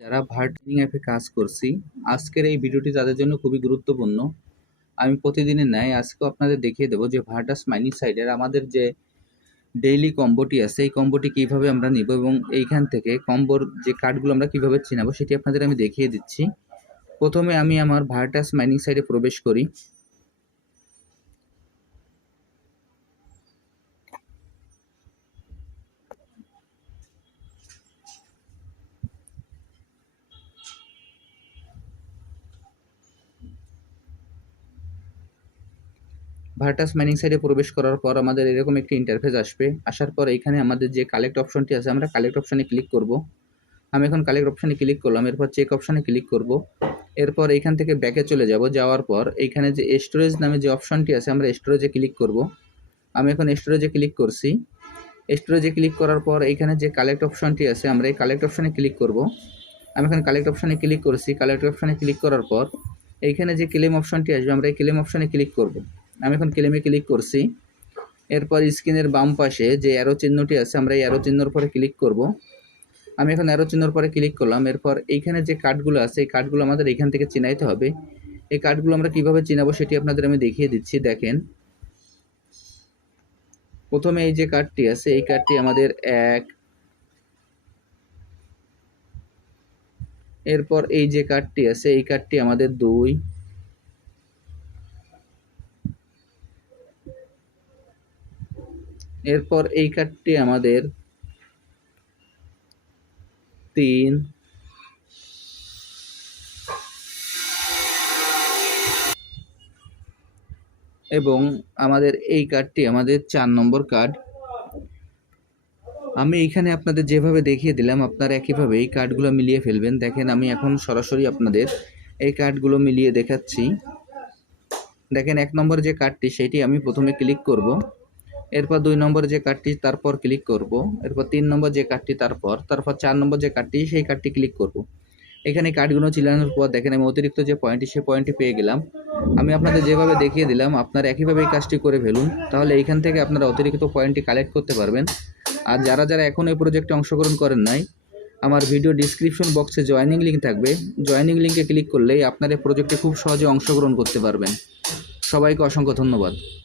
যারা ভার ট্রেনিং অ্যাপে কাজ করছি, আজকের এই ভিডিওটি তাদের জন্য খুবই গুরুত্বপূর্ণ। আমি প্রতিদিনের ন্যায় আজকেও আপনাদের দেখিয়ে দেবো যে ভার্টাস মাইনিং সাইডের আমাদের যে ডেইলি কম্বোটি আছে, এই কম্বোটি কীভাবে আমরা নিব এবং এইখান থেকে কম্বোর যে কার্ডগুলো আমরা কীভাবে চিনাবো, সেটি আপনাদের আমি দেখিয়ে দিচ্ছি। প্রথমে আমি আমার ভার্টাস মাইনিং সাইডে প্রবেশ করি। ভার্টাস মাইনিং সাইটে প্রবেশ করার পর আমাদের এরকম একটি ইন্টারফেস আসবে আসার পর এখানে আমাদের যে কালেক্ট অপশনটি আছে আমরা কালেক্ট অপশনে ক্লিক করব আমি এখন কালেক্ট অপশনে ক্লিক করলাম এরপর চেক অপশনে ক্লিক করব এরপর এখান থেকে ব্যাকে চলে যাব যাওয়ার পর এইখানে যে স্টোরেজ নামে যে অপশনটি আছে আমরা স্টোরেজে ক্লিক করব আমি এখন স্টোরেজে ক্লিক করছি স্টোরেজে ক্লিক করার পর এইখানে যে কালেক্ট অপশনটি আছে আমরা এই কালেক্ট অপশনে ক্লিক করব আমি এখন কালেক্ট অপশনে ক্লিক করছি কালেক্ট অপশনে ক্লিক করার পর এইখানে যে ক্লেম অপশনটি আসবে আমরা এই ক্লেম অপশনে ক্লিক করব আমি এখন ক্লেমে ক্লিক করছি। এরপর স্ক্রিনের বাম পাশে যে অ্যারো চিহ্নটি আছে, আমরা এই অ্যারো চিহ্নর পরে ক্লিক করব। আমি এখন অ্যারো চিহ্নর পরে ক্লিক করলাম। এরপর এইখানে যে কার্ডগুলো আছে, এই কার্ডগুলো আমাদের এখান থেকে চিনাইতে হবে। এই কার্ডগুলো আমরা কীভাবে চিনাবো সেটি আপনাদের আমি দেখিয়ে দিচ্ছি, দেখেন। প্রথমে এই যে কার্ডটি আছে, এই কার্ডটি আমাদের এক। এরপর এই যে কার্ডটি আছে, এই কার্ডটি আমাদের দুই। এরপর এই কার্ডটি আমাদের তিন, এবং আমাদের এই কার্ডটি আমাদের চার নম্বর কার্ড। আমি এখানে আপনাদের যেভাবে দেখিয়ে দিলাম, আপনারা একইভাবে এই কার্ডগুলো মিলিয়ে ফেলবেন। দেখেন, আমি এখন সরাসরি আপনাদের এই কার্ডগুলো মিলিয়ে দেখাচ্ছি। দেখেন, এক নম্বর যে কার্ডটি, সেটি আমি প্রথমে ক্লিক করব। এরপর দুই নম্বর যে কার্ডটি তারপর ক্লিক করব, এরপর তিন নম্বর যে কার্ডটি তারপর তারপর চার নম্বর যে কার্ডটি, সেই কার্ডটি ক্লিক করব। এখানে কার্ডগুলো চিলানোর পর দেখেন, আমি অতিরিক্ত যে পয়েন্টটি সেই পয়েন্টটি পেয়ে গেলাম। আমি আপনাদের যেভাবে দেখিয়ে দিলাম, আপনারা একইভাবে এই কাজটি করে ফেলুন। তাহলে এইখান থেকে আপনারা অতিরিক্ত পয়েন্টটি কালেক্ট করতে পারবেন। আর যারা যারা এখন এই প্রজেক্টে অংশগ্রহণ করেন নাই, আমার ভিডিও ডিসক্রিপশন বক্সে জয়েনিং লিঙ্ক থাকবে। জয়েনিং লিঙ্কে ক্লিক করলেই আপনার এই প্রজেক্টে খুব সহজে অংশগ্রহণ করতে পারবেন। সবাইকে অসংখ্য ধন্যবাদ।